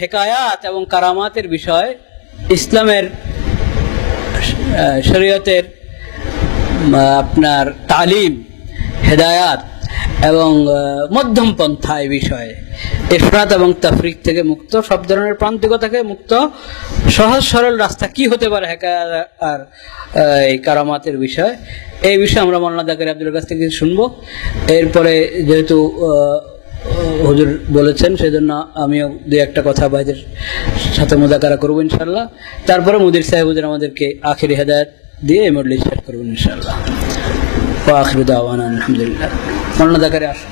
হেকায়াত এবং কারামাতের বিষয় ইসলামের শরীয়তের আপনার তালিম, হেদায়াত এবং মধ্যম পন্থা এই বিষয়ে ইফরাত এবং তাফরিক থেকে মুক্ত, সব ধরনের প্রান্তিকতা থেকে মুক্ত সহজ সরল রাস্তা কি হতে পারে হেকায়াত আর এই কারামাতের বিষয়। এই বিষয়ে আমরা মাওলানা জাকির আব্দুলের কাছ থেকে শুনবো। এরপরে যেহেতু হুজুর বলেছেন সেজন্য আমিও দুই একটা কথা ভাইদের সাথে মুযাকারা করবো ইনশাআল্লাহ। তারপরে মুদির সাহেব হুজুর আমাদেরকে আখিরি হেদায়েত দিয়ে এই মজলিস শেষ করবেন ইনশাআল্লাহ। ওয়া আখিরু দাওয়ানা আলহামদুলিল্লাহ। মাওলানা জাকির আসুন।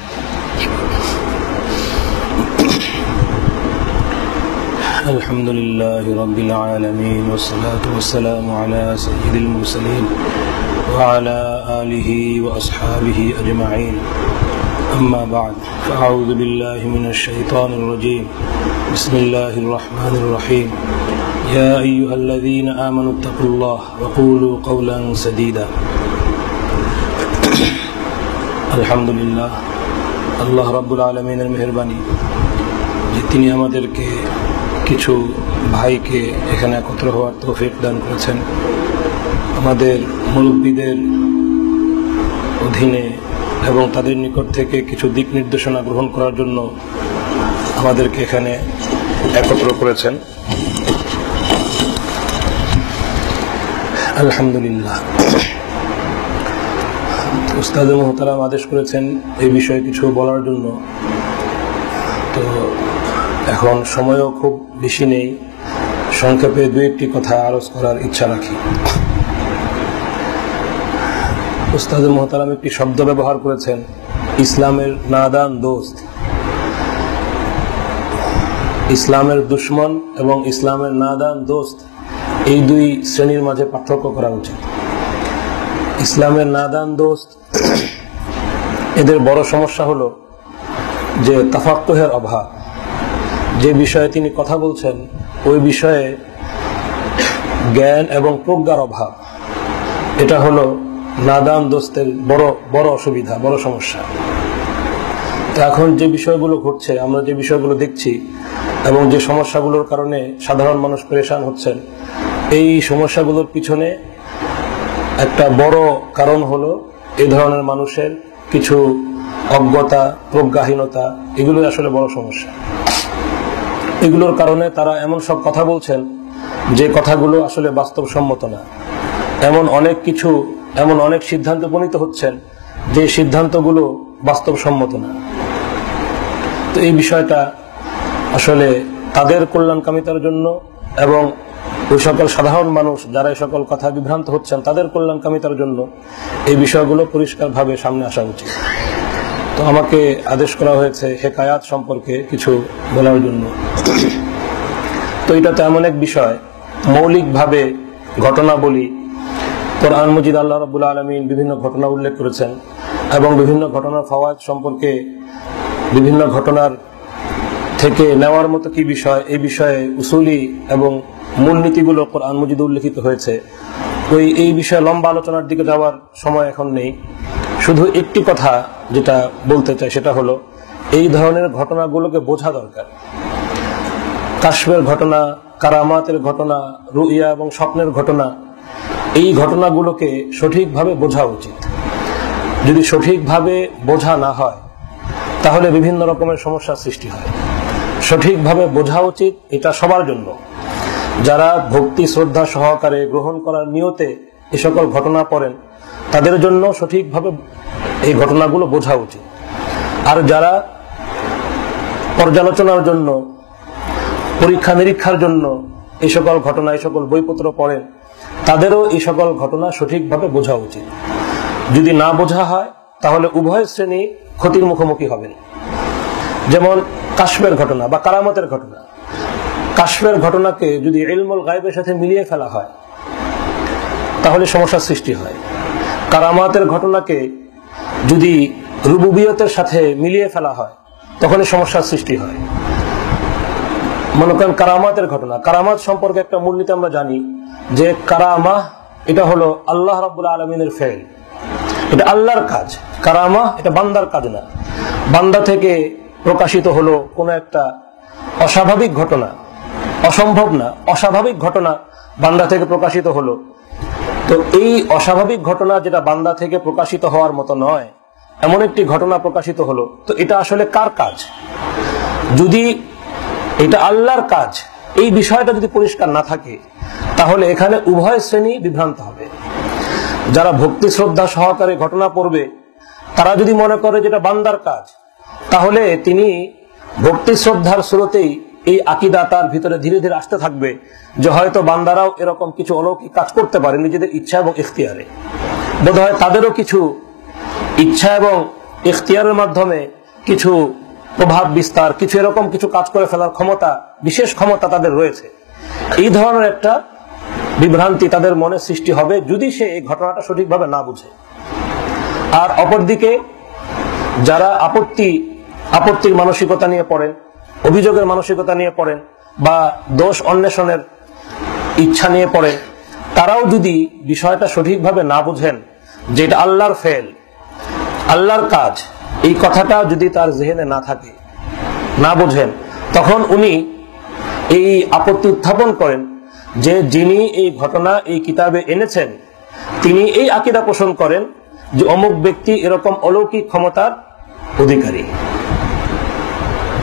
আলহামদুলিল্লাহি রাব্বিল আলামিন ওয়াস সালাতু ওয়াস সালামু আলা সাইয়্যিদিল মুরসালিন ওয়া আলা আলিহি ওয়া আসহাবিহি আজমাইন। أما بعد فأعوذ بالله من الشيطان الرجيم بسم الله الرحمن الرحيم يا أيها الذين آمنوا اتقوا الله وقولوا قولا سديدا الحمد لله আল্লাহ রাব্বুল আলামিনের মেহেরবানি যে তিনি আমাদেরকে কিছু ভাইকে এখানে একত্র হওয়ার তৌফিক দান করেছেন, আমাদের মুরব্বীদের অধীনে এবং তাদের নিকট থেকে কিছু দিক নির্দেশনা গ্রহণ করার জন্য আমাদেরকে এখানে একত্র করেছেন। আলহামদুলিল্লাহ। উস্তাদ মুহতারাম আদেশ করেছেন এই বিষয়ে কিছু বলার জন্য, তো এখন সময়ও খুব বেশি নেই, সংক্ষেপে দু একটি কথা আরজ করার ইচ্ছা রাখি। উস্তাদ মুহতারাম একটি শব্দ ব্যবহার করেছেন, ইসলামের নাদান দোস্ত। ইসলামের দুশ্মন এবং ইসলামের নাদান দোস্ত, এই দুই শ্রেণীর মাঝে পার্থক্য করা উচিত। ইসলামের নাদান দোস্ত, এদের বড় সমস্যা হলো যে তাফাক্কুহের অভাব। যে বিষয়ে তিনি কথা বলছেন ওই বিষয়ে জ্ঞান এবং প্রজ্ঞার অভাব, এটা হলো নাদান দোস্তের বড় বড় অসুবিধা, বড় সমস্যা। তো এখন যে বিষয়গুলো ঘটছে, আমরা যে বিষয়গুলো দেখছি এবং যে সমস্যাগুলোর কারণে সাধারণ মানুষ পেরেশান হচ্ছেন, এই সমস্যাগুলোর পিছনে একটা বড় কারণ হলো এই ধরনের মানুষের কিছু অজ্ঞতা, প্রজ্ঞাহীনতা, এগুলোই আসলে বড় সমস্যা। এগুলোর কারণে তারা এমন সব কথা বলছেন যে কথাগুলো আসলে বাস্তবসম্মত না। এমন অনেক সিদ্ধান্ত উপনীত হচ্ছেন যে সিদ্ধান্তগুলো বাস্তবসম্মত না। তো এই বিষয়টা আসলে তাদের কল্যাণকামিতার জন্য এবং ওই সকল সাধারণ মানুষ যারা এই সকল কথা বিভ্রান্ত হচ্ছেন তাদের কল্যাণকামিতার জন্য এই বিষয়গুলো পরিষ্কারভাবে সামনে আসা উচিত। তো আমাকে আদেশ করা হয়েছে হেকায়াত সম্পর্কে কিছু বলার জন্য। তো এটা তো এমন এক বিষয়, মৌলিকভাবে ঘটনাবলী, কোরআন মজিদ আল্লাহ রাব্বুল আলামিন বিভিন্ন ঘটনা উল্লেখ করেছেন এবং বিভিন্ন ঘটনার ফাওয়ায়েদ সম্পর্কে, বিভিন্ন ঘটনার থেকে নেওয়ার মতো কি বিষয়, এই বিষয়ে উসুলি এবং মূলনীতিগুলো কোরআন মজিদে উল্লেখিত হয়েছে। এই বিষয়ে লম্বা আলোচনার দিকে যাওয়ার সময় এখন নেই। শুধু একটি কথা যেটা বলতে চাই সেটা হলো এই ধরনের ঘটনাগুলোকে বোঝা দরকার। কাশফের ঘটনা, কারামাতের ঘটনা, রুইয়া এবং স্বপ্নের ঘটনা, এই ঘটনাগুলোকে সঠিকভাবে বোঝা উচিত। যদি সঠিকভাবে বোঝা না হয় তাহলে বিভিন্ন রকমের সমস্যার সৃষ্টি হয়। সঠিকভাবে বোঝা উচিত, এটা সবার জন্য। যারা ভক্তি শ্রদ্ধা সহকারে গ্রহণ করার নিয়তে এ সকল ঘটনা পড়েন তাদের জন্য সঠিকভাবে এই ঘটনাগুলো বোঝা উচিত। আর যারা পর্যালোচনার জন্য, পরীক্ষা নিরীক্ষার জন্য এই সকল ঘটনা, এই সকল বইপত্র পড়েন, তাদেরও এই সকল ঘটনা সঠিকভাবে বোঝা উচিত। যদি না বোঝা হয় তাহলে উভয় শ্রেণী ক্ষতির মুখোমুখি হবেন। যেমন কাশফের ঘটনা বা কারামতের ঘটনা, কাশফের ঘটনাকে যদি ইলমুল গায়বের সাথে মিলিয়ে ফেলা হয় তাহলে সমস্যার সৃষ্টি হয়। কারামাতের ঘটনাকে যদি রুবুবিয়তের সাথে মিলিয়ে ফেলা হয় তখনই সমস্যার সৃষ্টি হয়। মনে করেন কারামাতের ঘটনা, কারামাত সম্পর্কে একটা মূলনীতি আমরা জানি যে কারামা এটা হলো আল্লাহ রাব্বুল আলামিনের ফেল, এটা আল্লাহর কাজ। কারামা এটা বান্দার কাজ না। বান্দা থেকে প্রকাশিত হলো কোন একটা অস্বাভাবিক ঘটনা, অসম্ভব না, অস্বাভাবিক ঘটনা বান্দা থেকে প্রকাশিত হলো। তো এই অস্বাভাবিক ঘটনা যেটা বান্দা থেকে প্রকাশিত হওয়ার মতো নয়, এমন একটি ঘটনা প্রকাশিত হলো, তো এটা আসলে কার কাজ? যদি এটা আল্লাহর কাজ, এই বিষয়টা যদি পরিষ্কার না থাকে, তাহলে এখানে উভয় শ্রেণী বিভ্রান্ত হবে। যারা ভক্তি শ্রদ্ধা সহকারে ঘটনা পড়বে, তারা যদি মনে করে যেটা বান্দার কাজ, তাহলে তিনি ভক্তি শ্রদ্ধার স্রোতেই এই আকীদা তার ভিতরে ধীরে ধীরে আসতে থাকবে যে হয়তো বান্দারাও এরকম কিছু অলৌকিক কাজ করতে পারে নিজেদের ইচ্ছা এবং ইখতিয়ারে। বোধহয় তাদেরও কিছু ইচ্ছা এবং ইখতিয়ারের মাধ্যমে কিছু প্রভাব বিস্তার, কিছু এরকম কিছু কাজ করে ফেলার ক্ষমতা, বিশেষ ক্ষমতা তাদের রয়েছে। এই ধরনের একটা বিভ্রান্তি তাদের মনে সৃষ্টি হবে যদি সে এই ঘটনাটা সঠিকভাবে না বুঝে। আর অপরদিকে যারা আপত্তির মানসিকতা নিয়ে পড়েন, অভিযোগের মানসিকতা নিয়ে পড়েন, বা দোষ অন্বেষণের ইচ্ছা নিয়ে পড়েন, তারাও যদি বিষয়টা সঠিকভাবে না বুঝেন যে এটা আল্লাহর ফেল, আল্লাহর কাজ, এই কথাটা যদি তার জেহেনে না থাকে, না বুঝেন, তখন উনি এই আপত্তি উত্থাপন করেন যে যিনি এই ঘটনা এই কিতাবে এনেছেন, তিনি এই আকীদা পোষণ করেন যে অমুক ব্যক্তি এরকম অলৌকিক ক্ষমতার অধিকারী।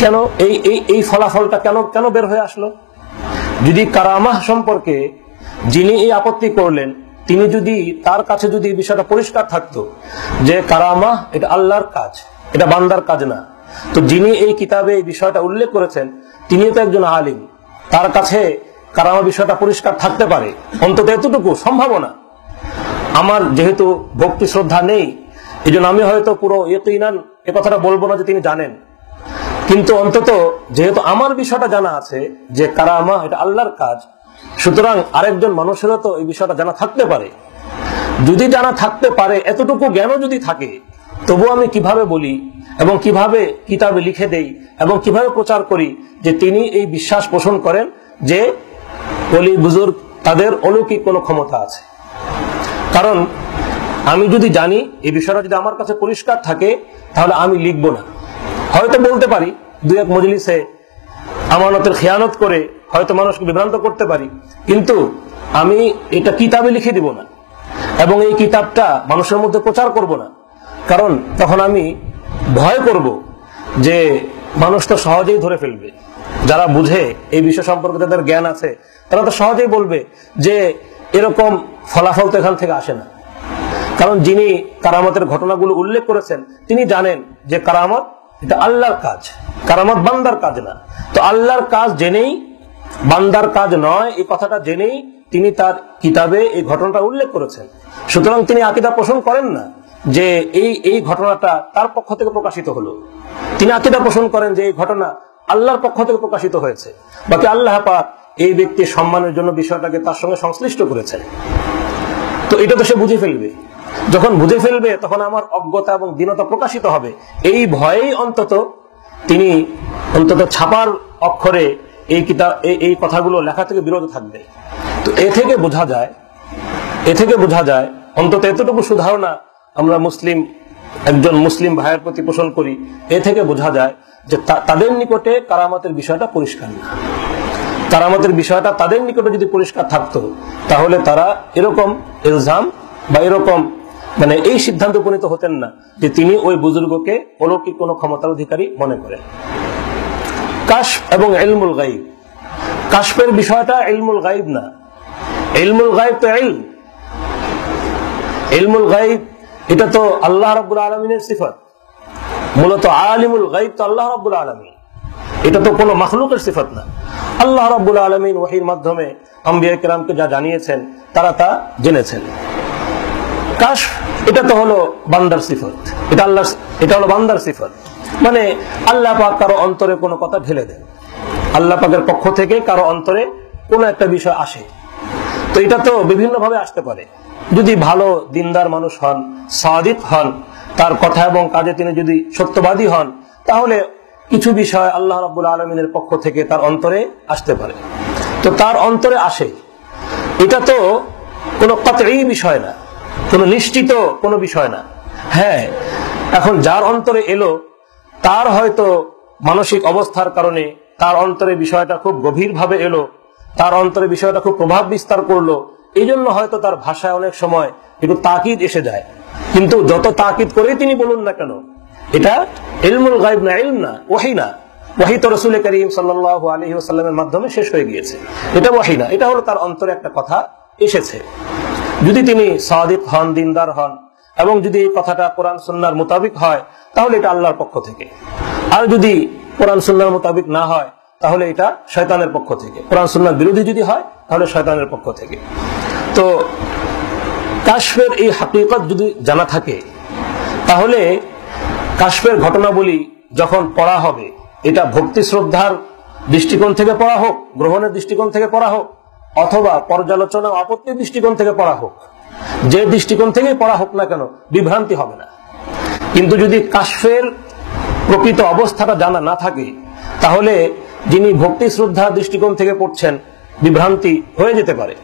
কেন এই ফলাফলটা কেন বের হয়ে আসলো? যদি কারামাহ সম্পর্কে যিনি এই আপত্তি করলেন, তিনি যদি তার কাছে যদি এই বিষয়টা পরিষ্কার থাকতো যে কারামাহ এটা আল্লাহর কাজ, এটা বান্দার কাজ না, তো যিনি এই কিতাবে এই বিষয়টা উল্লেখ করেছেন তিনি তো একজন আলিম, তার কাছে কারামা বিষয়টা পরিষ্কার থাকতে পারে। অন্তত এতটুকু সম্ভাবনা। আমার যেহেতু ভক্তি শ্রদ্ধা নেই, এই জন্য আমি হয়তো পুরো ইয়াকিনান এ কথাটা বলবো না যে তিনি জানেন, কিন্তু অন্তত যেহেতু আমার বিষয়টা জানা আছে যে কারামা এটা আল্লাহর কাজ, সুতরাং আরেকজন মানুষেরও তো এই বিষয়টা জানা থাকতে পারে। যদি জানা থাকতে পারে, এতটুকু জ্ঞানও যদি থাকে, তবু আমি কিভাবে বলি এবং কিভাবে কিতাবে লিখে দেই এবং কিভাবে প্রচার করি যে তিনি এই বিশ্বাস পোষণ করেন যে ওলি বুজুর্গ তাদের অলৌকিক কোনো ক্ষমতা আছে? কারণ আমি যদি জানি এই বিষয়টা যদি আমার কাছে পরিষ্কার থাকে, তাহলে আমি লিখব না। হয়তো বলতে পারি দুই এক মজলিসে আমানতের খেয়ানত করে হয়তো মানুষকে বিভ্রান্ত করতে পারি, কিন্তু আমি এটা কিতাবে লিখে দিব না এবং এই কিতাবটা মানুষের মধ্যে প্রচার করব না। কারণ তখন আমি ভয় করব যে মানুষ তো সহজেই ধরে ফেলবে, যারা বুঝে এই বিষয় সম্পর্কে তাদের জ্ঞান আছে, তারা তো সহজেই বলবে যে এরকম ফলাফল তো এখান থেকে আসে না। কারণ যিনি কারামতের ঘটনাগুলো উল্লেখ করেছেন তিনি জানেন যে কারামত এটা আল্লাহর কাজ, কারামত বান্দার কাজ না। তো আল্লাহর কাজ জেনেই, বান্দার কাজ নয় এই কথাটা জেনেই তিনি তার কিতাবে এই ঘটনাটা উল্লেখ করেছেন। সুতরাং তিনি আকীদা পোষণ করেন না যে এই ঘটনাটা তার পক্ষ থেকে প্রকাশিত হলো। তিনি আকীদা পোষণ করেন যে এই ঘটনা আল্লাহর পক্ষ থেকে প্রকাশিত হয়েছে, বাকি আল্লাহ পাক এই ব্যক্তির সম্মানের জন্য বিষয়টাকে তার সঙ্গে সংশ্লিষ্ট করেছেন। তো এটা তো সে বুঝে ফেলবে। যখন বুঝে ফেলবে তখন আমার অজ্ঞতা এবং দীনতা প্রকাশিত হবে। এই ভয়েই তিনি অন্তত ছাপার অক্ষরে এই কিতাব এই কথাগুলো লেখা থেকে বিরত থাকবে। তো এ থেকে বোঝা যায় অন্তত এতটুকু সুধারণা আমরা একজন মুসলিম ভাইয়ের প্রতি পোষণ করি। এ থেকে বোঝা যায় যে তাদের নিকটে কারামতের বিষয়টা পরিষ্কার না। কারামতের বিষয়টা তাদের নিকটে যদি পরিষ্কার থাকতো, তাহলে তারা এরকম ইলজাম বা এরকম এই সিদ্ধান্ত উপনীত হতেন না যে তিনি ওই বুজুর্গকে অলৌকিক কোন ক্ষমতার অধিকারী মনে করেন। কাশফ এবং ইলমুল গায়ব, কাশফের বিষয়টা ইলমুল গায়ব না। ইলমুল গায়ব তো ইলমুল গায়ব এটা তো আল্লাহ রাব্বুল আলামিনের সিফাত। মূলত আলিমুল গায়ব তো আল্লাহ রাব্বুল আলামিন, এটা তো কোনো মাখলুকের সিফাত না। আল্লাহ রাব্বুল আলামিন ওহীর মাধ্যমে আম্বিয়া কিরামকে যা জানিয়েছেন তারা তা জেনেছেন। কাশফ এটা তো হলো বান্দার সিফাত, এটা হলো বান্দার সিফাত। আল্লাহ পাক কারো অন্তরে কোনো কথা ঢেলে দেন, আল্লাহ পাকের পক্ষ থেকে কারো অন্তরে কোনো একটা বিষয় আসে। তো এটা তো বিভিন্ন ভাবে আসতে পারে। যদি ভালো দিনদার মানুষ হন, সাদিক হন, তার কথা এবং কাজে তিনি যদি সত্যবাদী হন, তাহলে কিছু বিষয় আল্লাহ রাব্বুল আলামিনের পক্ষ থেকে তার অন্তরে আসতে পারে। তো তার অন্তরে আসে, এটা তো কোনো কতই বিষয় না, কোনো নিশ্চিত কোনো বিষয় না। হ্যাঁ, এখন যার অন্তরে এলো তার হয়তো মানসিক অবস্থার কারণে তার অন্তরে বিষয়টা খুব গভীরভাবে এলো, তার অন্তরে বিষয়টা খুব প্রভাব বিস্তার করলো, এই জন্য হয়তো তার ভাষায় অনেক সময় একটু তাকিদ এসে যায়। কিন্তু যত তাকিদ করেই তিনি বলুন না কেন, এটা ইলমুল গায়ব না, ইলম না, ওহী না। ওহী তো রাসূল করিম সাল্লাল্লাহু আলাইহি ওয়াসাল্লামের মাধ্যমে শেষ হয়ে গিয়েছে, এটা ওহী না, এটা হলো তার অন্তরে একটা কথা এসেছে। যদি তিনি সাদিক হন, দিনদার হন, এবং যদি এই কথাটা কোরআন সুন্নাহর মোতাবিক হয়, তাহলে এটা আল্লাহর পক্ষ থেকে। আর যদি কোরআন সুন্নাহর মোতাবিক না হয়, তাহলে এটা শয়তানের পক্ষ থেকে। কোরআন সুন্নাহর বিরোধী যদি হয়, তাহলে শয়তানের পক্ষ থেকে। তো কাশফের এই হাকিকত যদি জানা থাকে, তাহলে কাশফের ঘটনাবলী যখন পড়া হবে, এটা ভক্তি শ্রদ্ধার দৃষ্টিকোণ থেকে পড়া হোক, গ্রহণের দৃষ্টিকোণ থেকে পড়া হোক, অথবা পর্যালোচনা আপত্তির দৃষ্টিকোণ থেকে পড়া হোক, যে দৃষ্টিকোণ থেকে পড়া হোক না কেন, বিভ্রান্তি হবে না। কিন্তু যদি কাশফের প্রকৃত অবস্থাটা জানা না থাকে, তাহলে যিনি ভক্তি শ্রদ্ধার দৃষ্টিকোণ থেকে পড়ছেন, বিভ্রান্তি হয়ে যেতে পারে।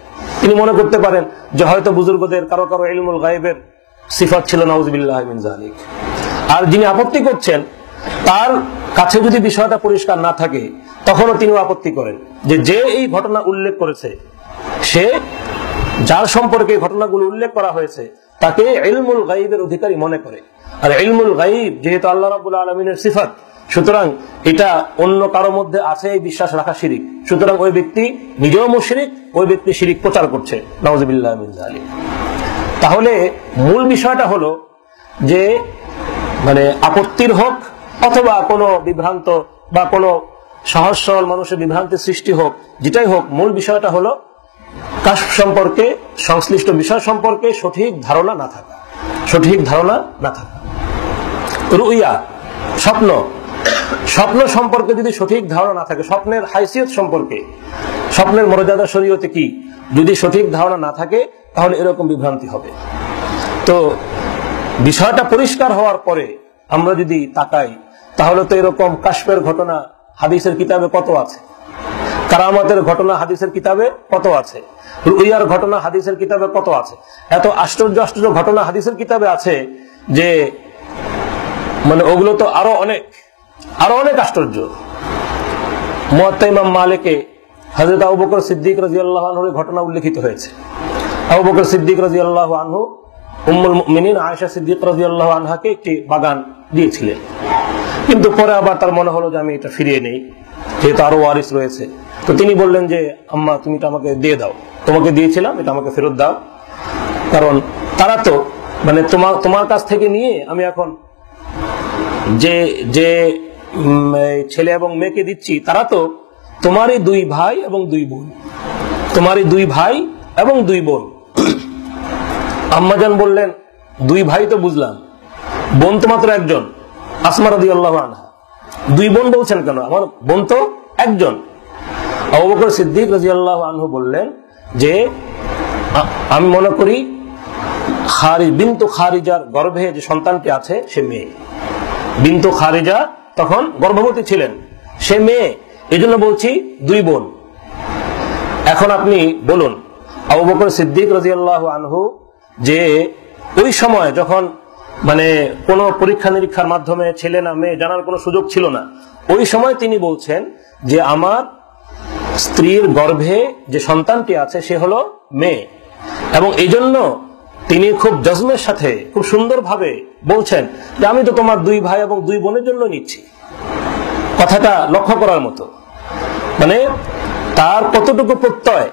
তিনি মনে করতে পারেন যে হয়তো বুজুর্গদের কারো কারো ইলমুল গায়বের সিফাত ছিল, নাউযুবিল্লাহি মিন যালিক। আর যিনি আপত্তি করছেন, তার কাছে যদি বিষয়টা পরিষ্কার না থাকে, তখনও তিনি আপত্তি করেন যে এই ঘটনা উল্লেখ করেছে, সে যার সম্পর্কে ঘটনাগুলো উল্লেখ করা হয়েছে, তাকে ইলমুল গায়বের অধিকারী মনে করে। আর ইলমুল গায়ব যেহেতু আল্লাহ রাব্বুল আলামিনের সিফাত, সুতরাং এটা অন্য কারো মধ্যে আছে এই বিশ্বাস রাখা শিরিক। সুতরাং ওই ব্যক্তি নিজেও মুশরিক, ওই ব্যক্তি শিরিক প্রচার করছে, নাউযুবিল্লাহি মিন যালিক। তাহলে মূল বিষয়টা হলো যে মানে আপত্তির হোক অথবা কোনো বিভ্রান্ত বা কোনো সহজ সরল মানুষের বিভ্রান্তির সৃষ্টি হোক, যেটাই হোক, মূল বিষয়টা হলো কাশফ সম্পর্কে, সংশ্লিষ্ট বিষয় সম্পর্কে সঠিক ধারণা না থাকা, সঠিক ধারণা না থাকা। রুইয়া, স্বপ্ন, স্বপ্ন সম্পর্কে যদি সঠিক ধারণা না থাকে, স্বপ্নের হাইসিয়ত সম্পর্কে, স্বপ্নের মর্যাদা শরীয়তে কি, যদি সঠিক ধারণা না থাকে, তাহলে এরকম বিভ্রান্তি হবে। তো বিষয়টা পরিষ্কার হওয়ার পরে আমরা যদি তাকাই, তাহলে তো এরকম কাশফের ঘটনা হাদিসের কিতাবে কত আছে, কারামাতের ঘটনা হাদিসের কিতাবে কত আছে, রুইয়ার ঘটনা হাদিসের কিতাবে কত আছে। এত আশ্চর্য আশ্চর্য ঘটনা হাদিসের কিতাবে আছে যে মানে ওগুলো তো আরো অনেক আশ্চর্য। মুয়াত্তা ইমাম মালিকে হযরত আবু বকর সিদ্দিক রাদিয়াল্লাহু আনহুর ঘটনা উল্লেখিত হয়েছে। আবু বকর সিদ্দিক রাদিয়াল্লাহু আনহু উম্মুল মুমিনিন আয়েশা সিদ্দিক রাদিয়াল্লাহু আনহাকে একটি বাগান দিয়েছিলেন, কিন্তু পরে আবার তার মনে হলো যে আমি এটা ফিরিয়ে নেই, যেহেতু আরো ওয়ারিস রয়েছে। তো তিনি বললেন যে আম্মা, তুমি এটা আমাকে দিয়ে দাও, তোমাকে দিয়েছিলাম, এটা আমাকে ফেরত দাও, কারণ তারা তো মানে তোমার কাছ থেকে নিয়ে আমি এখন যে যে ছেলে এবং মেয়েকে দিচ্ছি, তারা তো তোমারই দুই ভাই এবং দুই বোন, তোমারই দুই ভাই এবং দুই বোন। আম্মাজান বললেন, দুই ভাই তো বুঝলাম, বোন তো মাত্র একজন, আসমা রাদিয়াল্লাহু আনহা, দুই বোন বলছেন কেন, আমার বোন তো একজন। আবু বকর সিদ্দিক রাদিয়াল্লাহু আনহু বললেন যে আমি মনে করি বিনতু খারিজার গর্ভে যে সন্তানটি আছে সে মেয়ে। বিনতু খারিজা তখন গর্ভবতী ছিলেন, সে মেয়ে, এই জন্য বলছি দুই বোন। এখন আপনি বলুন, আবু বকর সিদ্দিক রাদিয়াল্লাহু আনহু যে ওই সময় যখন মানে কোন পরীক্ষা নিরীক্ষার মাধ্যমে ছেলে না মেয়ে জানার কোনো সুযোগ ছিল না, ওই সময় তিনি বলছেন যে আমার স্ত্রীর গর্ভে যে সন্তানটি আছে সে হলো মেয়ে, এবং এই জন্য তিনি খুব জজমের সাথে খুব সুন্দরভাবে বলছেন যে আমি তো তোমার দুই ভাই এবং দুই বোনের জন্য নিচ্ছি। কথাটা লক্ষ্য করার মতো, মানে তার কতটুকু প্রত্যয়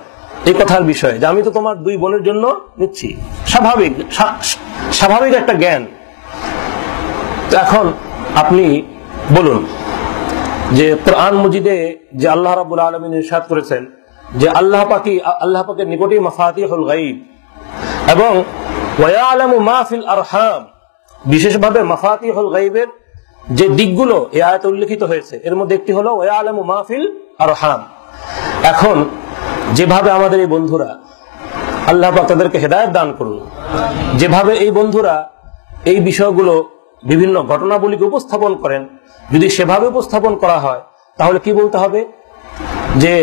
এই কথার বিষয়ে যে আমি তো তোমার দুই বোনের জন্য নিচ্ছি, স্বাভাবিক একটা জ্ঞান। তো এখন আপনি বলুন যে কোরআন মজিদে যে আল্লাহ রাব্বুল আলামিন ইরশাদ করেছেন যে আল্লাহ পাকের নিকটেই মাফাতিহুল গায়ব এবং ওয়ায়ালামু মা ফিল আরহাম, বিশেষভাবে মাফাতিহুল গায়বের যে দিকগুলো এই আয়াতে উল্লেখিত হয়েছে, এর মধ্যে একটি হলো ওয়ায়ালামু মা ফিল আরহাম। এখন যেভাবে আমাদের এই বন্ধুরা, আল্লাহ পাক তাদেরকে হেদায়েত দান করুন, যেভাবে এই বন্ধুরা এই বিষয়গুলো বিভিন্ন ঘটনাবলীকে উপস্থাপন করেন, যদি সেভাবে উপস্থাপন করা হয় তাহলে কি বলতে হবে যে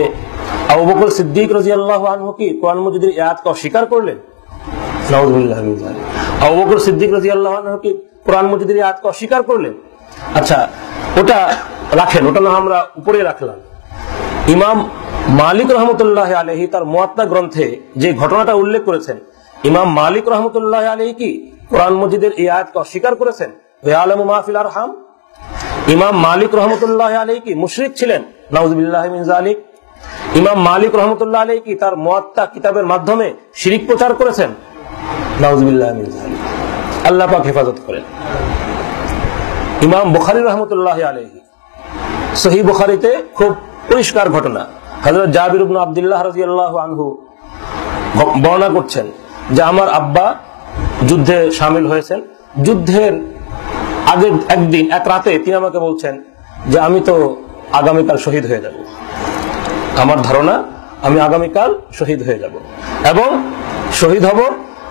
আবু বকর সিদ্দিক রাদিয়াল্লাহু আনহু কি কোরআন মাজিদের এই আয়াতকে অস্বীকার করলেন? নাউযুবিল্লাহি মিন যালিক। আবু বকর সিদ্দিক রাদিয়াল্লাহু আনহু কি কোরআন মাজিদের এই আয়াতকে অস্বীকার করলেন? আচ্ছা, ওটা রাখেন, ওটা না আমরা উপরে রাখলাম। ইমাম মালিক রহমতুল্লাহ আলাইহি তার মুয়াত্তা গ্রন্থে যে ঘটনাটা উল্লেখ করেছেন, ইমাম মালিক রহমতুল্লাহ আলাইহি কি কোরআন মাজিদের এই আয়াতকে অস্বীকার করেছেন? ইয়ালামু মা ফিল আরহাম। ইমাম মালিক রহমতুল্লাহ আলাইহি কি মুশরিক ছিলেন? নাউযুবিল্লাহি মিন যালিক। ইমাম মালিক রহমতুল্লাহ আলাইহি কি তার মুয়াত্তা কিতাবের মাধ্যমে শিরক প্রচার করেছেন? নাউযুবিল্লাহি মিন যালিক। আল্লাহ পাক হেফাজত করেন। ইমাম বুখারী রহমতুল্লাহ আলাইহি সহিহ বুখারীতে খুব পরিষ্কার ঘটনা, হযরত জাবির ইবনে আব্দুল্লাহ রাদিয়াল্লাহু আনহু বর্ণনা করছেন যে আমার আব্বা যুদ্ধে শামিল হয়েছেন। যুদ্ধের আগের একদিন এক রাতে তিনি আমাকে বলছেন যে আমি তো আগামীকাল শহীদ হয়ে যাব, আমার ধারণা আমি আগামীকাল শহীদ হয়ে যাব এবং শহীদ হব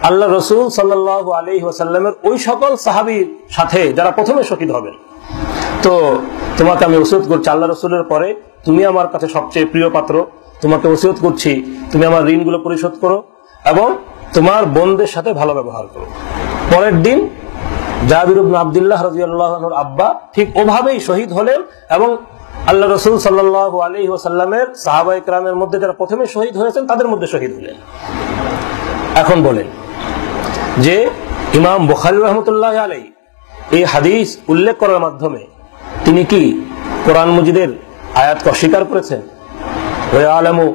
আল্লাহ রসুল সাল্লাল্লাহু আলাইহি ওয়াসাল্লামের ওই সকল সাহাবীর সাথে যারা প্রথমে শহীদ হবেন। তো তোমাকে আমি ওসিয়ত করছি, আল্লাহ রসুলের পরে তুমি আমার কাছে সবচেয়ে প্রিয় পাত্র, তোমাকে ওসিয়ত করছি তুমি আমার ঋণগুলো পরিশোধ করো এবং তোমার বোনদের সাথে ভালো ব্যবহার করো। পরের দিন জাবির ইবনে আব্দুল্লাহ রাদিয়াল্লাহু আনহুর আব্বা ঠিক ওভাবেই শহীদ হলেন এবং আল্লাহ রসুল সাল্লাল্লাহু আলাইহি ওয়াসাল্লামের সাহাবায়ে কেরামের মধ্যে যারা প্রথমে শহীদ হয়েছেন তাদের মধ্যে শহীদ হলেন। এখন বলেন যে ইমাম বুখারী রাহমাতুল্লাহ আলাইহি এই হাদিস উল্লেখ করার মাধ্যমে তিনি কি কোরআন মাজিদের আয়াতকে অস্বীকার করেছেন? ওয়া আলামু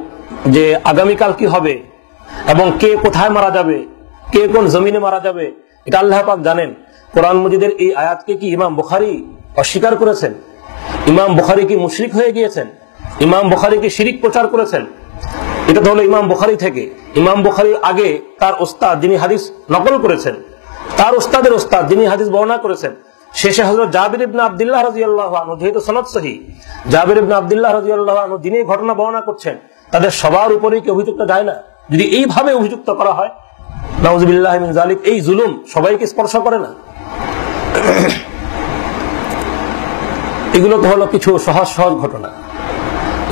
যে আগামীকাল কি হবে এবং কে কোথায় মারা যাবে, কে কোন জমিনে মারা যাবে, এটা আল্লাহ পাক জানেন। কোরআন মাজিদের এই আয়াতকে কি ইমাম বুখারী অস্বীকার করেছেন? ইমাম বুখারী কি মুশরিক হয়ে গিয়েছেন? ইমাম বুখারী কি শিরক প্রচার করেছেন? এটা তো হলো ইমাম বুখারী থেকে। ইমাম বুখারীর আগে তার ওস্তাদ যিনি হাদিস নকল করেছেন, তার ওস্তাদের ওস্তাদ যিনি হাদিস বর্ণনা করেছেন, শেষে হযরত জাবির ইবনে আব্দুল্লাহ রাদিয়াল্লাহু আনহু, যেহেতু সনদ সহিহ, জাবির ইবনে আব্দুল্লাহ রাদিয়াল্লাহু আনহু যিনি ঘটনা বর্ণনা করছেন তাদের সবার উপরেই কি অভিযুক্ত যায় না? যদি এইভাবে অভিযুক্ত করা হয়, নাউযুবিল্লাহি মিন যালিক, এই জুলুম সবাইকে স্পর্শ করে না? এগুলো তো হলো কিছু সহজ সহজ ঘটনা।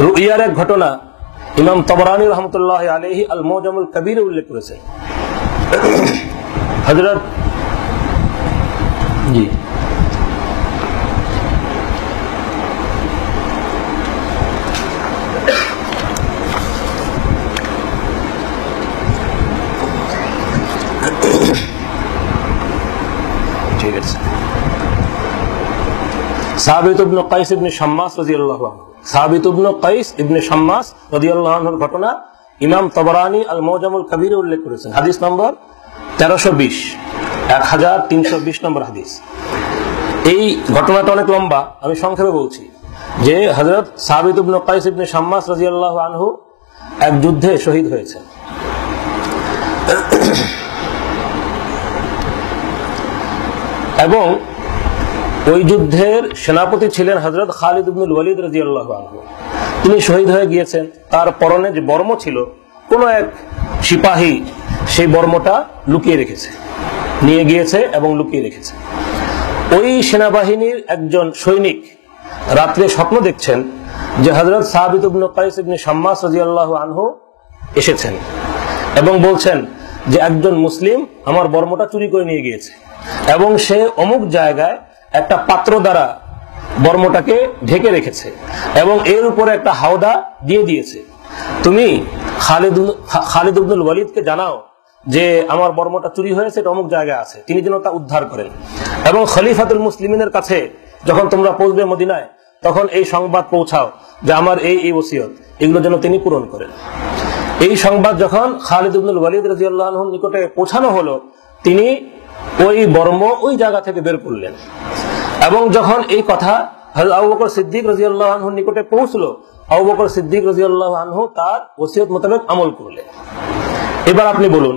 রুইয়ার এক ঘটনা ইমাম তাবরানী রহমতুল্লাহ আলাইহি আল মুজামুল কবিরে উল্লেখ করেছেন। হযরত জি ঠিক আছে। সাবিত ইবনে কাইস ইবনে শাম্মাস রাদিয়াল্লাহু আনহু, সাবিত ইবনে কাইস ইবনে শাম্মাস রাদিয়াল্লাহু আনহুর ঘটনা ইমাম তাবরানী আল মুজামুল কবিরে উল্লেখ করেছেন। হাদিস নম্বর 1320, 1320 নম্বর হাদিস। এই ঘটনাটা অনেক লম্বা, আমি সংক্ষেপে বলছি যে হযরত সাবিত ইবনে কাইস ইবনে শাম্মাস রাদিয়াল্লাহু আনহু এক যুদ্ধে শহীদ হয়েছেন এবং ওই যুদ্ধের সেনাপতি ছিলেন হযরত খালিদ ইবনুল ওয়ালিদ রাদিয়াল্লাহু আনহু। তিনি শহীদ হয়ে গিয়েছেন। তার পরনে যে বর্ম ছিল, কোন এক সিপাহী সেই বর্মটা লুকিয়ে রেখেছে, নিয়ে গিয়েছে এবং লুকিয়ে রেখেছে। ওই সেনাবাহিনীর একজন সৈনিক রাত্রে স্বপ্ন দেখছেন যে হযরত সাবিত ইবনে কাইস ইবনে শাম্মাস রাদিয়াল্লাহু আনহু এসেছেন এবং বলছেন যে একজন মুসলিম আমার বর্মটা চুরি করে নিয়ে গিয়েছে এবং সে অমুক জায়গায় একটা পাত্র দ্বারা বর্মটাকে ঢেকে রেখেছে এবং এর উপরে একটা হাওদা দিয়ে দিয়েছে। তুমি খালিদ ইবনুল ওয়ালিদকে জানাও যে আমার বর্মটা চুরি হয়েছে, এটা অমুক জায়গায় আছে, তিনি যেন তা উদ্ধার করেন। এবং খলিফাতুল মুসলিমিনের কাছে যখন তোমরা পৌঁছবে মদিনায়, তখন এই সংবাদ পৌঁছাও যে আমার এই এই ওসিয়ত, এগুলো যেন তিনি পূরণ করেন। এই সংবাদ যখন খালিদ ইবনুল ওয়ালিদ রাদিয়াল্লাহু আনহুর নিকটে পৌঁছানো হলো, তিনি ওই বর্ম ওই জায়গা থেকে বের করলেন এবং যখন এই কথা হযরত আবু বকর সিদ্দিক রাদিয়াল্লাহু আনহুর নিকটে পৌঁছলো, আবু বকর সিদ্দিক রাদিয়াল্লাহু আনহু তার ওসিয়ত মোতাবেক আমল করলেন। এবার আপনি বলুন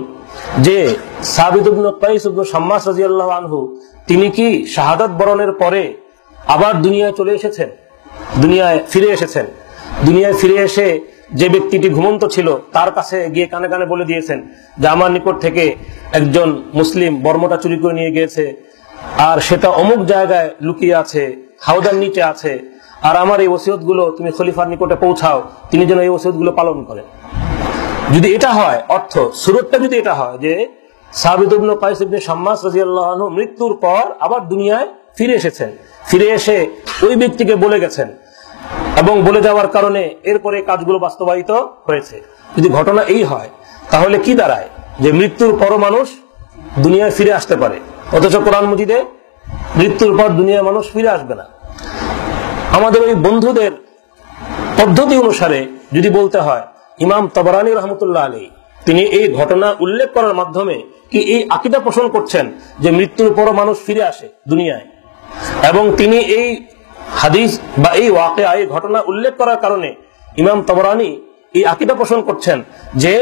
যে সাবিত ইবনে কাইস ইবনে শাম্মাস রাদিয়াল্লাহু আনহু তিনি কি শাহাদাত বরণের পরে আবার দুনিয়ায় চলে এসেছেন, দুনিয়ায় ফিরে এসেছেন? দুনিয়ায় ফিরে এসে যে ব্যক্তিটি ঘুমন্ত ছিল তার কাছে গিয়ে কানে কানে বলে দিয়েছেন যে আমার নিকট থেকে একজন মুসলিম বর্মটা চুরি করে নিয়ে গিয়েছে আর সেটা অমুক জায়গায় লুকিয়ে আছে, হাওদার নিচে আছে, আর আমার এই ওসিয়তগুলো তুমি খলিফার নিকটে পৌঁছাও, তিনি যেন এই ওসিয়তগুলো পালন করেন। যদি এটা হয়, অর্থ সুরতটা যদি এটা হয় যে সাবিত ইবনে কাইস ইবনে শাম্মাস রাদিয়াল্লাহু আনহু মৃত্যুর পর আবার দুনিয়ায় ফিরে এসেছেন, ফিরে এসে ওই ব্যক্তিকে বলে গেছেন এবং বলে যাওয়ার কারণে এরপরে কাজগুলো বাস্তবায়িত হয়েছে, যদি ঘটনা এই হয়, তাহলে কি দাঁড়ায়? যে মৃত্যুর পরও মানুষ দুনিয়ায় ফিরে আসতে পারে, অথচ কোরআন মজিদে মৃত্যুর পর দুনিয়ায় মানুষ ফিরে আসবে না। আমাদের ওই বন্ধুদের পদ্ধতি অনুসারে যদি বলতে হয়, ইমাম তাবরানী রহমতুল্লাহ আলাইহি তিনি এই ঘটনা উল্লেখ করার মাধ্যমে কি এই আকীদা পোষণ করছেন যে মৃত্যুর পরও মানুষ ফিরে আসে দুনিয়ায়, এবং তিনি এই হাদিস বা এই ওয়াকিয়া, এই ঘটনা উল্লেখ করার কারণে ইমাম তাবরানী এই আকীদা পোষণ করছেন যে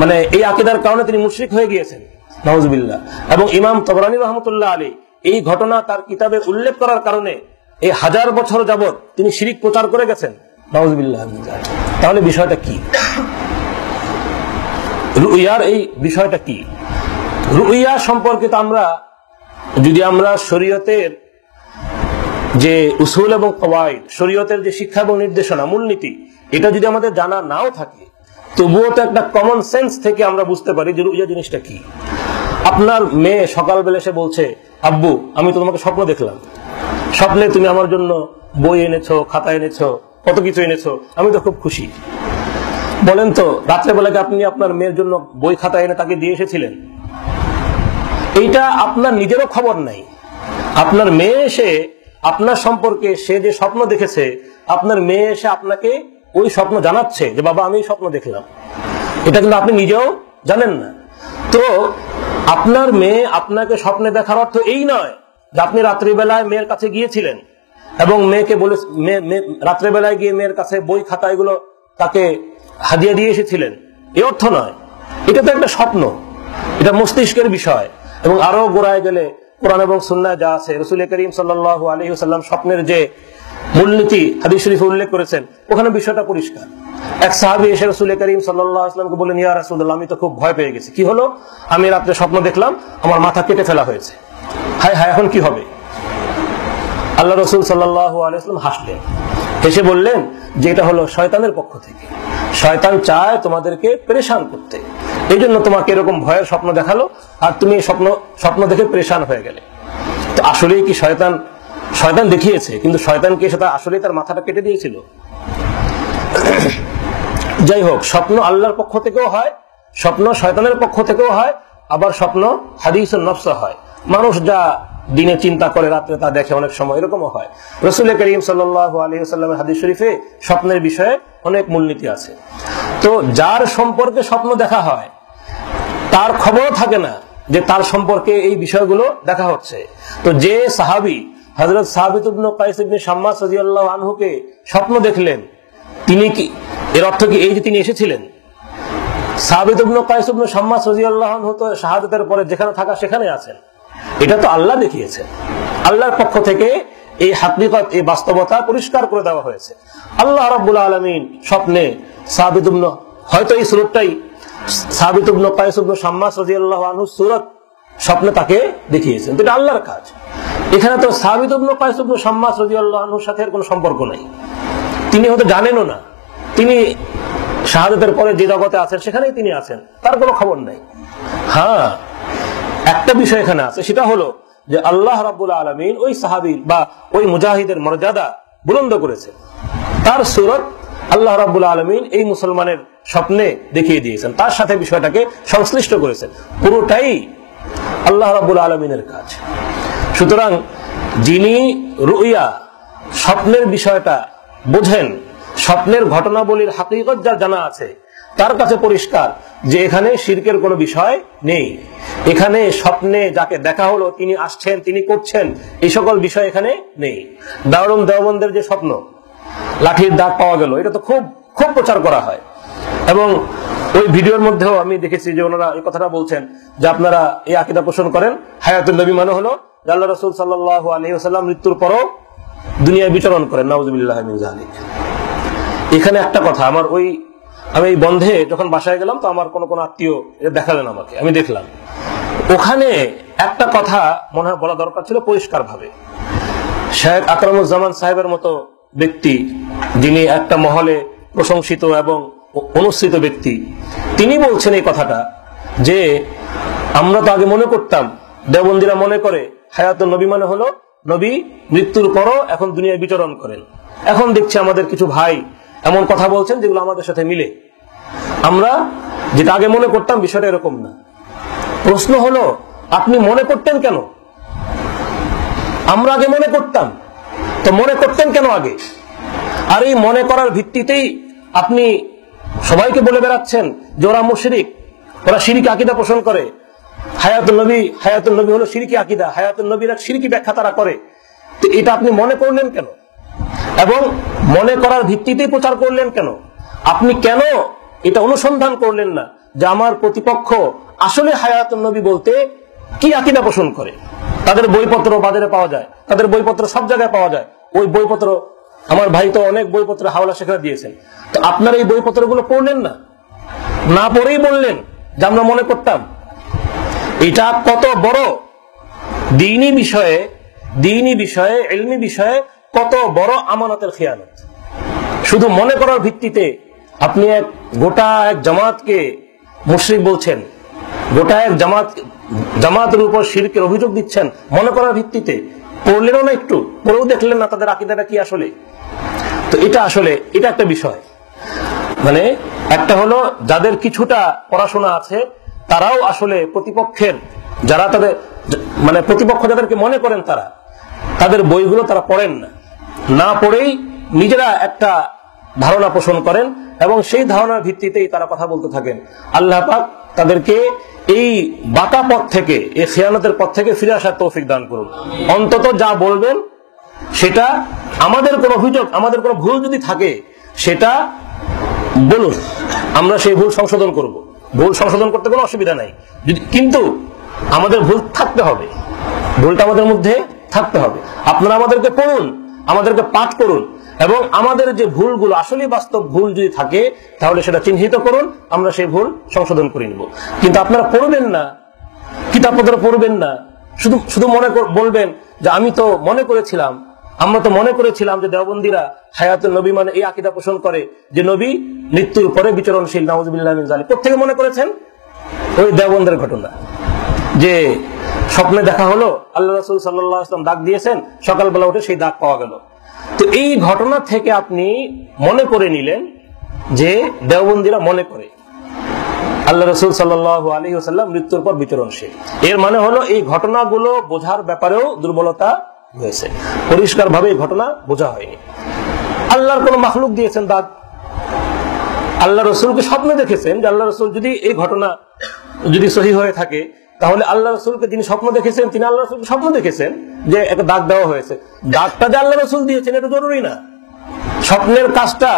মানে এই আকীদার কারণে তিনি মুশরিক হয়ে গিয়েছেন, নাউজুবিল্লাহ। এবং ইমাম তাবরানী রহমতুল্লাহ আলাইহি এই ঘটনা তার কিতাবে উল্লেখ করার কারণে এই 1000 বছর যাবত তিনি শিরিক প্রচার করে গেছেন, নাউজুবিল্লাহ। তাহলে বিষয়টা কি? রুইয়ার এই বিষয়টা কি? রুইয়া সম্পর্কিত যদি আমরা শরীয়তের যে উসুল এবং কওয়াইদ, শরীয়তের যে শিক্ষা এবং নির্দেশনা, মূলনীতি, এটা যদি আমাদের জানা নাও থাকে, তবুও তো একটা কমন সেন্স থেকে আমরা বুঝতে পারি যে রুইয়া জিনিসটা কি। আপনার মেয়ে সকালবেলা এসে বলছে, আব্বু আমি তো তোমাকে স্বপ্ন দেখলাম, স্বপ্নে তুমি আমার জন্য বই এনেছো, খাতা এনেছো, কত কিছু এনেছো, আমি তো খুব খুশি। বলেন তো রাত্রেবেলাকে আপনি আপনার মেয়ের জন্য বই খাতা এনে তাকে দিয়ে এসেছিলেন? এইটা আপনার নিজেরও খবর নাই। আপনার মেয়ে এসে আপনার সম্পর্কে সে যে স্বপ্ন দেখেছে, আপনার মেয়ে এসে আপনাকে ওই স্বপ্ন জানাচ্ছে যে বাবা আমি স্বপ্ন দেখলাম, এটা কিন্তু আপনি নিজেও জানেন না। তো আপনার মেয়ে আপনাকে স্বপ্নে দেখার অর্থ এই নয় যে আপনি রাত্রিবেলায় মেয়ের কাছে গিয়েছিলেন এবং মেয়েকে বলে রাত্রেবেলায় গিয়ে মেয়ের কাছে বই খাতা এগুলো তাকে হাদিয়া দিয়ে এসেছিলেন, এই অর্থ নয়। এটা তো একটা স্বপ্ন, এটা মস্তিষ্কের বিষয়। এবং আরো গোড়ায় গেলে কোরআন এবং সুন্নাহ যা আছে, রাসূল করিম সাল্লাল্লাহু আলাইহি ওয়াসাল্লাম স্বপ্নের যে মূলনীতি হাদিস শরীফে উল্লেখ করেছেন, ওখানে বিষয়টা পরিষ্কার। এক সাহাবী এসে রাসূল করিম সাল্লাল্লাহু আলাইহি ওয়াসাল্লামকে বললেন, ইয়া রাসূলুল্লাহ আমি তো খুব ভয় পেয়ে গেছি। কি হলো? আমি রাতে স্বপ্ন দেখলাম আমার মাথা কেটে ফেলা হয়েছে, হায় হায় এখন কি হবে? আল্লাহ রাসূল সাল্লাল্লাহু আলাইহি ওয়াসাল্লাম হাসলেন, হেসে বললেন যে এটা হলো শয়তানের পক্ষ থেকে, শয়তান চায় তোমাদেরকে পেরেশান করতে, এই জন্য তোমাকে এরকম ভয়ের স্বপ্ন দেখালো আর তুমি স্বপ্ন দেখে পেরেশান হয়ে গেলে। তো আসলেই কি শয়তান দেখিয়েছে, কিন্তু শয়তানকে সেটা আসলেই তার মাথাটা কেটে দিয়েছিল? যাই হোক, স্বপ্ন আল্লাহর পক্ষ থেকেও হয়, স্বপ্ন শয়তানের পক্ষ থেকেও হয়, আবার স্বপ্ন হাদিসুন নফস হয়। মানুষ যা দিনে চিন্তা করে রাত্রে তা দেখে, অনেক সময় এরকমও হয়। রাসূল করিম সাল্লাল্লাহু আলাইহি ওয়াসাল্লামের হাদিস শরীফে স্বপ্নের বিষয়ে অনেক মূলনীতি আছে। তো যার সম্পর্কে স্বপ্ন দেখা হয় তার খবরও থাকে না যে তার সম্পর্কে এই বিষয়গুলো দেখা হচ্ছে। তো যে সাহাবী হযরত সাবিত ইবনে কাইস ইবনে শাম্মাস রাদিয়াল্লাহু আনহুকে স্বপ্ন দেখলেন, তিনি কি এর অর্থ কি এই যে তিনি এসেছিলেন? সাবিত ইবনে কাইস ইবনে শাম্মাস রাদিয়াল্লাহু আনহু তো শাহাদাতের পরে যেখানে থাকা সেখানে আছেন, এটা তো আল্লাহ দেখিয়েছেন। আল্লাহর পক্ষ থেকে এই হাকিকত, এই বাস্তবতা পরিষ্কার করে দেওয়া হয়েছে। আল্লাহ রাব্বুল আলামিন স্বপ্নে সাবিত ইবনে, হয়তো এই সূরতটাই সাবিত ইবনে কাইস ইবনে শাম্মাস রাদিয়াল্লাহু আনহু সূরত স্বপ্নে তাকে দেখিয়েছেন, এটা আল্লাহর কাজ। এখানে তো সাবিত ইবনে কাইস ইবনে শাম্মাস রাদিয়াল্লাহু আনহুর সাথে কোনো সম্পর্ক নাই, তিনি হয়তো জানেনও না, তিনি শাহাদাতের পরে যে জগতে আছেন সেখানেই তিনি আছেন, তার কোনো খবর নাই। হ্যাঁ, একটা বিষয় এখানে আছে, সেটা হলো যে আল্লাহ রাব্বুল আলামিন ওই সাহাবীর বা ওই মুজাহিদের মর্যাদা বুলন্দ করেছে, তার সূরত আল্লাহ রাব্বুল আলামিন এই মুসলমানের স্বপ্নে দেখিয়ে দিয়েছেন, তার সাথে বিষয়টাকে সংশ্লিষ্ট করেছেন। পুরোটাই আল্লাহ রাব্বুল আলামিনের কাজ। সুতরাং যিনি রুইয়া স্বপ্নের বিষয়টা বোঝেন, স্বপ্নের ঘটনাবলীর হাকিকত যার জানা আছে, তার কাছে পরিষ্কার যে এখানে শিরকের কোনো বিষয় নেই। এখানে স্বপ্নে যাকে দেখা হলো তিনি আসছেন, তিনি করছেন, এই সকল বিষয় এখানে নেই। দারুন দেওবন্দের যে স্বপ্ন লাঠির দাগ পাওয়া গেল, এটা তো খুব খুব প্রচার করা হয়, এবং ওই ভিডিওর মধ্যেও আমি দেখেছি যে ওনারা এই কথাটা বলছেন যে আপনারা এই আকীদা পোষণ করেন, হায়াতুন নবী মানে হলো আল্লাহ রাসূল সাল্লাল্লাহু আলাইহি ওয়াসাল্লাম মৃত্যুর পরও দুনিয়ায় বিচরণ করেন, নাউযুবিল্লাহি মিন যালিক। এখানে একটা কথা, আমি এই বন্ধে যখন বাসায় গেলাম তো আমার কোন আত্মীয় দেখালেন আমাকে, আমি দেখলাম ওখানে একটা কথা মনে হয় বলা দরকার ছিল পরিষ্কার ভাবে। শেখ আকরামুজ্জামান সাহেবের মতো ব্যক্তি, যিনি একটা মহলে প্রশংসিত এবং অনুসৃত ব্যক্তি, তিনি বলছেন এই কথাটা যে আমরা তো আগে মনে করতাম, দেওবন্দিরা মনে করে হায়াতুন নবী মানে হলো নবী মৃত্যুর পরও এখন দুনিয়ায় বিচরণ করেন। এখন দেখছি আমাদের কিছু ভাই এমন কথা বলছেন যেগুলো আমাদের সাথে মিলে। আমরা যেটা আগে মনে করতাম বিষয়টা এরকম না। প্রশ্ন হলো, আপনি মনে করতেন কেন? আমরা আগে মনে করতাম, তো মনে করতেন কেন আগে? আর এই মনে করার ভিত্তিতেই আপনি সবাইকে বলে বেড়াচ্ছেন যে ওরা মুশরিক, ওরা শিরকি আকীদা পোষণ করে। হায়াতুন নবী হলো শিরকি আকীদা, হায়াতুন নবীর এক শিরকি ব্যাখ্যা তারা করে। তো এটা আপনি মনে করলেন কেন? এবং মনে করার ভিত্তিতেই প্রচার করলেন কেন? আপনি কেন এটা অনুসন্ধান করলেন না যে আমার প্রতিপক্ষ আসলে হায়াতুন নবী বলতে কি আকীদা পোষণ করে? তাদের বইপত্র বাজারে পাওয়া যায়, তাদের বইপত্র সব জায়গায় পাওয়া যায়। ওই বইপত্র, আমার ভাই তো অনেক বইপত্র হাওলা সেখানে দিয়েছেন, তো আপনারা এই বইপত্রগুলো পড়লেন না, না পড়েই বললেন যে আমরা মনে করতাম। এটা কত বড় দ্বীনি বিষয়ে, ইলমি বিষয়ে কত বড় আমানতের খেয়ানত। শুধু মনে করার ভিত্তিতে আপনি গোটা এক জামাতকে মুশরিক বলছেন, গোটা এক জামাতের উপর শিরকের অভিযোগ দিচ্ছেন মনে করার ভিত্তিতে। পড়লেনও না, একটু পড়েও দেখলেন না তাদের আকীদাটা কি আসলে। তো এটা একটা বিষয়। মানে একটা হলো যাদের কিছুটা পড়াশোনা আছে তারাও আসলে প্রতিপক্ষের, যারা তাদের মানে প্রতিপক্ষ যাদেরকে মনে করেন তাদের বইগুলো তারা পড়েন না, না পড়েই নিজেরা একটা ধারণা পোষণ করেন এবং সেই ধারণার ভিত্তিতেই তারা কথা বলতে থাকেন। আল্লাহ পাক তাদেরকে এই বাঁকা পথ থেকে, এই খেয়ানতের পথ থেকে ফিরে আসার তৌফিক দান করুন। অন্তত যা বলবেন সেটা, আমাদের কোনো অভিযোগ, আমাদের কোনো ভুল যদি থাকে সেটা বলুন, আমরা সেই ভুল সংশোধন করব। ভুল সংশোধন করতে কোনো অসুবিধা নাই, কিন্তু আমাদের ভুল থাকতে হবে, ভুলটা আমাদের মধ্যে থাকতে হবে। আপনারা আমাদেরকে পড়ুন, আমাদেরকে পাঠ করুন এবং আমাদের যে ভুলগুলো আসলে বাস্তব ভুল যদি থাকে তাহলে সেটা চিহ্নিত করুন, আমরা সেই ভুল সংশোধন করে নিব। কিন্তু আপনারা পড়বেন না, কিতাবপত্র পড়বেন না, শুধু বলবেন যে আমি তো মনে করেছিলাম, আমরা তো মনে করেছিলাম যে দেওবন্দিরা হায়াতুন নবী মানে এই আকীদা পোষণ করে যে নবী মৃত্যুর পরে বিচরণশীল, নাউযুবিল্লাহি মিন যালিক। কোথা থেকে মনে করেছেন? ওই দেওবন্দের ঘটনা, যে স্বপ্নে দেখা হলো আল্লাহ রাসূল সাল্লাল্লাহু আলাইহি ওয়াসাল্লাম দাগ দিয়েছেন, সকালবেলা উঠে সেই দাগ পাওয়া গেল। তো এই ঘটনা থেকে আপনি মনে করে নিলেন যে দেওবন্দিরা মনে করে আল্লাহ রাসূল সাল্লাল্লাহু আলাইহি ওয়াসাল্লাম মৃত্যুর পর বিচরণশীল। এর মানে হলো এই ঘটনাগুলো বোঝার ব্যাপারেও দুর্বলতা হয়েছে, পরিষ্কার ভাবে এই ঘটনা বোঝা হয়নি। আল্লাহর কোন মাখলুক দিয়েছেন দাগ, আল্লাহ রসুলকে স্বপ্নে দেখেছেন যে আল্লাহ রসুল যদি এই ঘটনা যদি সহি হয়ে থাকে তাহলে আল্লাহ রসুলকে যিনি স্বপ্ন দেখেছেন তিনি আল্লাহ রসুলকে স্বপ্ন দেখেছেন যে একটা দাগ দেওয়া হয়েছে। দাগটা যে আল্লাহ রসুল দিয়েছেন এটা জরুরি না, স্বপ্নের কাজটা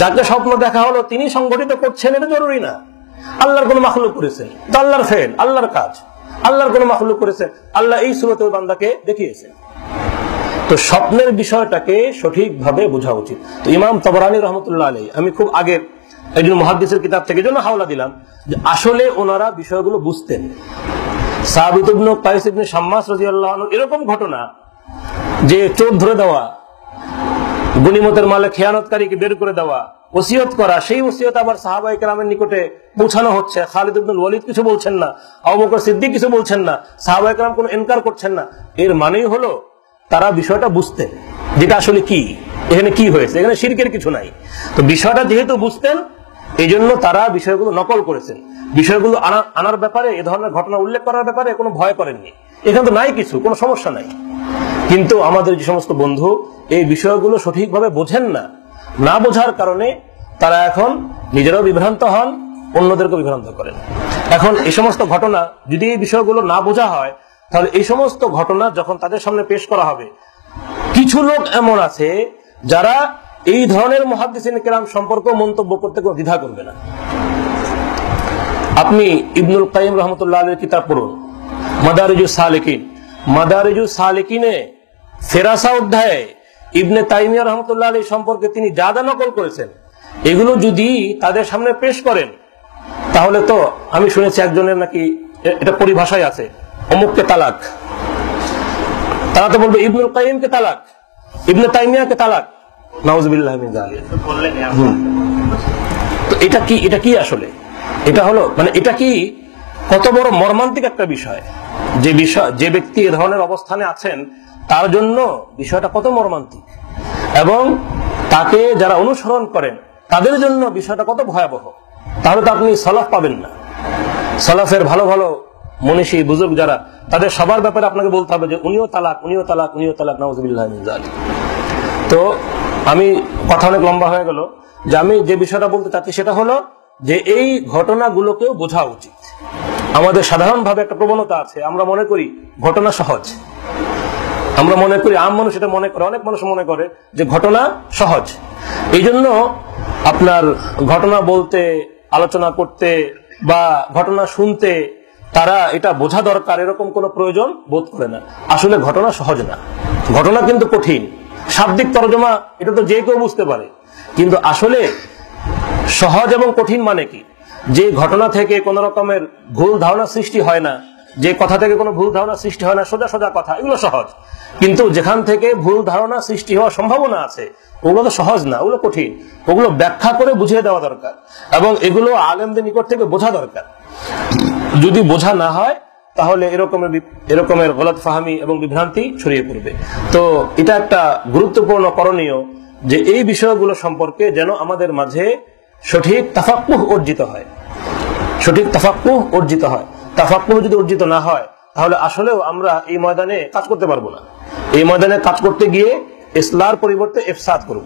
যাকে স্বপ্ন দেখা হলো তিনি সংগঠিত করছেন এটা জরুরি না। আল্লাহর কোন মাখলুক করেছেন, আল্লাহর ফেল, আল্লাহর কাজ, আল্লাহর কোন মাখলুক করেছেন, আল্লাহ এই সূরতে ওই বান্দাকে দেখিয়েছেন। তো স্বপ্নের বিষয়টাকে সঠিকভাবে বোঝা উচিত। তো ইমাম তাবরানী রহমতুল্লাহ আলাইহি, আমি খুব আগের একজন মুহাদ্দিসের কিতাব থেকে জন্য হাওলা দিলাম যে আসলে ওনারা বিষয়গুলো বুঝতেন। সাবিত ইবনে কাইস ইবনে শাম্মাস রাদিয়াল্লাহু আনহু এরকম ঘটনা যে চোর ধরে দেওয়া, গনিমতের মালে খেয়ানতকারীকে বের করে দেওয়া, ওসিয়ত করা, সেই ওসিয়ত আবার সাহাবায়ে কেরামের নিকটে পৌঁছানো হচ্ছে। খালিদ ইবনুল ওয়ালিদ কিছু বলছেন না, আবু বকর সিদ্দিক কিছু বলছেন না, সাহাবায়ে কেরাম কোনো ইনকার করছেন না। এর মানেই হলো তারা বিষয়টা বুঝতেন যেটা আসলে কি, এখানে কি হয়েছে, এখানে শিরকের কিছু নাই। তো বিষয়টা যেহেতু বুঝতেন এই জন্য তারা বিষয়গুলো নকল করেছেন, বিষয়গুলো আনার ব্যাপারে, এ ধরনের ঘটনা উল্লেখ করার ব্যাপারে কোনো ভয় করেননি। এখানে তো নাই কিছু, কোনো সমস্যা নাই। কিন্তু আমাদের যে সমস্ত বন্ধু এই বিষয়গুলো সঠিকভাবে বোঝেন না, না বোঝার কারণে তারা এখন নিজেরাও বিভ্রান্ত হন, অন্যদেরকে বিভ্রান্ত করেন। এখন এই সমস্ত ঘটনা যদি এই বিষয়গুলো না বোঝা হয় তাহলে এই সমস্ত ঘটনা যখন তাদের সামনে পেশ করা হবে, কিছু লোক এমন আছে যারা এই ধরনের মুহাদ্দিসিন কেরাম সম্পর্কে মন্তব্য করতে কোনো দ্বিধা করবে না। আপনি ইবনুল কাইয়িম রাহমাতুল্লাহ আলাইহির কিতাব পড়ুন, মাদারিজুস সালিকিন। মাদারিজুস সালিকিনে ফেরাসা অধ্যায়ে ইবনে তাইমিয়া রাহমাতুল্লাহ আলাইহি সম্পর্কে তিনি যা যা নকল করেছেন এগুলো যদি তাদের সামনে পেশ করেন তাহলে তো, আমি শুনেছি একজনের নাকি এটা পরিভাষায় আছে, অমুককে তালাক, তারা তো বলবে ইবনুল কাইয়িমকে তালাক, ইবনে তাইমিয়াকে তালাক, নাউযুবিল্লাহি মিন যালিক। তো এটা কি আসলে? এটা হলো মানে এটা কি কত বড় মর্মান্তিক একটা বিষয়, যে ব্যক্তি এ ধরনের অবস্থানে আছেন তার জন্য বিষয়টা কত মর্মান্তিক, এবং তাকে যারা অনুসরণ করেন তাদের জন্য বিষয়টা কত ভয়াবহ। তাহলে তো আপনি সালাফ পাবেন না। সালাফের ভালো ভালো মনীষী বুজুর্গ যারা, তাদের সবার ব্যাপারে আপনাকে বলতে হবে যে উনিও তালাক, উনিও তালাক, উনিও তালাক, নাউযুবিল্লাহি মিন যালিক। তো আমি কথা অনেক লম্বা হয়ে গেল, যে আমি যে বিষয়টা বলতে চাচ্ছি সেটা হলো যে এই ঘটনাগুলোকেও বোঝা উচিত। আমাদের সাধারণভাবে একটা প্রবণতা আছে, আমরা মনে করি ঘটনা সহজ, আমরা মনে করি, আম মানুষ এটা মনে করে, অনেক মানুষ মনে করে যে ঘটনা সহজ। এই জন্য আপনার ঘটনা বলতে, আলোচনা করতে বা ঘটনা শুনতে তারা এটা বোঝা দরকার এরকম কোনো প্রয়োজন বোধ করে না। আসলে ঘটনা সহজ না, ঘটনা কিন্তু কঠিন। শাব্দিক তরজমা এটা তো যে কেউ বুঝতে পারে, কিন্তু আসলে সহজ এবং কঠিন মানে কি? যে ঘটনা থেকে কোন রকমের ভুল ধারণা সৃষ্টি হয় না, যে কথা থেকে কোনো ভুল ধারণা সৃষ্টি হয় না, সোজা সোজা কথা, এগুলো সহজ। কিন্তু যেখান থেকে ভুল ধারণা সৃষ্টি হওয়ার সম্ভাবনা আছে ওগুলো তো সহজ না, ওগুলো কঠিন। ওগুলো ব্যাখ্যা করে বুঝিয়ে দেওয়া দরকার, এবং এগুলো আলেমদের নিকট থেকে বোঝা দরকার। যদি বোঝা না হয় তাহলে এরকমের গলত ফাহামি এবং বিভ্রান্তি ছড়িয়ে পড়বে। তো এটা একটা গুরুত্বপূর্ণ করণীয় যে এই বিষয়গুলো সম্পর্কে যেন আমাদের মাঝে সঠিক তাফাক্কুহ অর্জিত হয়, সঠিক তাফাক্কুহ অর্জিত হয়। তাফাক্কুহ যদি অর্জিত না হয় তাহলে আসলেও আমরা এই ময়দানে কাজ করতে পারবো না। এই ময়দানে কাজ করতে গিয়ে ইসলার পরিবর্তে ইফসাদ করব।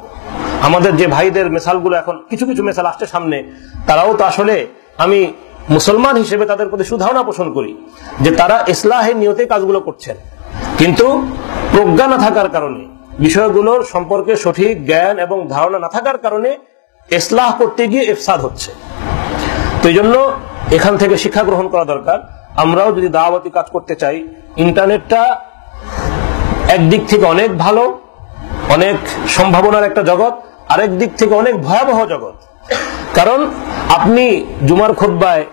আমাদের যে ভাইদের মেসালগুলো এখন কিছু কিছু মেসাল আসছে সামনে, তারাও তো আসলে, আমি মুসলমান হিসেবে তাদের প্রতি সুধারণা পোষণ করি যে তারা ইসলাহের নিয়তে কাজগুলো করছেন, কিন্তু প্রজ্ঞা না থাকার কারণে, বিষয়গুলোর সম্পর্কে সঠিক জ্ঞান এবং ধারণা না থাকার কারণে ইসলাহ করতে গিয়ে ইফসাদ হচ্ছে। তো এই জন্য এখান থেকে শিক্ষা গ্রহণ করা দরকার। আমরাও যদি দাওয়াতি কাজ করতে চাই, ইন্টারনেটটা একদিক থেকে অনেক ভালো, অনেক সম্ভাবনার একটা জগৎ, আরেক দিক থেকে অনেক ভয়াবহ জগৎ। কারণ আপনি জুমার খুতবায়,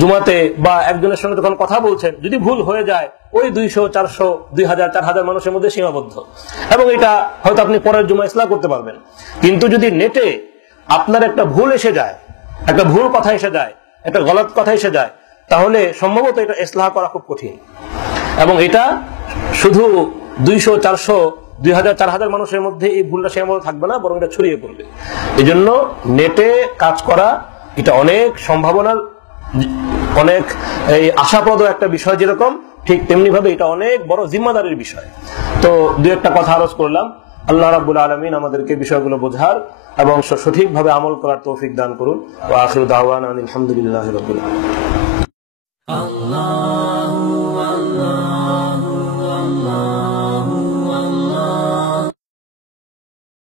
জুমাতে বা একজনের সঙ্গে যখন কথা বলছেন, যদি ভুল হয়ে যায় ওই 200, 400, 2000, 4000 মানুষের মধ্যে সীমাবদ্ধ, এবং এটা হয়তো আপনি পরের জুমা ইসলাহ করতে পারবেন। কিন্তু যদি নেটে আপনার একটা ভুল এসে যায়, একটা ভুল কথা এসে যায়, একটা গলত কথা এসে যায়, তাহলে সম্ভবত এটা ইসলাহ করা খুব কঠিন। এবং এটা শুধু 200, 400, 2000, 4000 মানুষের মধ্যে এই ভুলটা সীমাবদ্ধ থাকবে না, বরং এটা ছড়িয়ে পড়বে। এই জন্য নেটে কাজ করা এটা অনেক সম্ভাবনার, অনেক এই আশাপ্রদ একটা বিষয়, যেরকম ঠিক তেমনি ভাবে এটা অনেক বড় জিম্মাদারির বিষয়। তো দুই একটা কথা আরজ করলাম। আল্লাহ রাব্বুল আলামিন আমাদেরকে বিষয়গুলো বোঝার এবং সঠিকভাবে আমল করার তৌফিক দান করুন। ওয়া আখিরু দাওয়ানা আলহামদুলিল্লাহি রাব্বিল আলামিন।